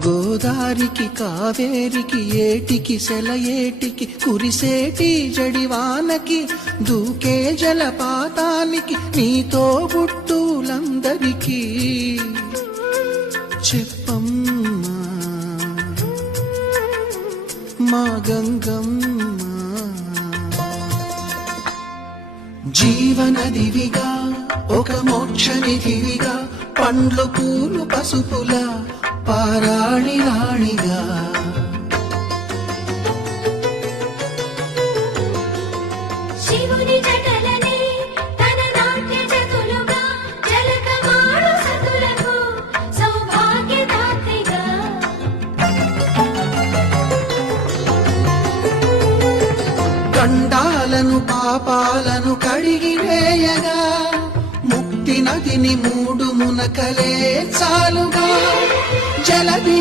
గోదారికి కావేరికి ఏటికి సెలయేటికి కురిసేటి జడివానకి దూకే జలపాతానికి నీతో బుట్టులందరికీ చెప్పమ్మా మా గంగమ్మ. జీవనదివిగా ఒక మోక్షనిధివిగా పండ్లు పూలు పసుపుల పారాణి రాణిగా శివుని జటలనే తన నాట్య జతులుగా జలకమాడు సతులకు సౌభాగ్యదాత్రిగా గండాలను పాపాలను కడిగివేయగా ముక్తి నదిని మూడు మునకలే చాలుగా జలది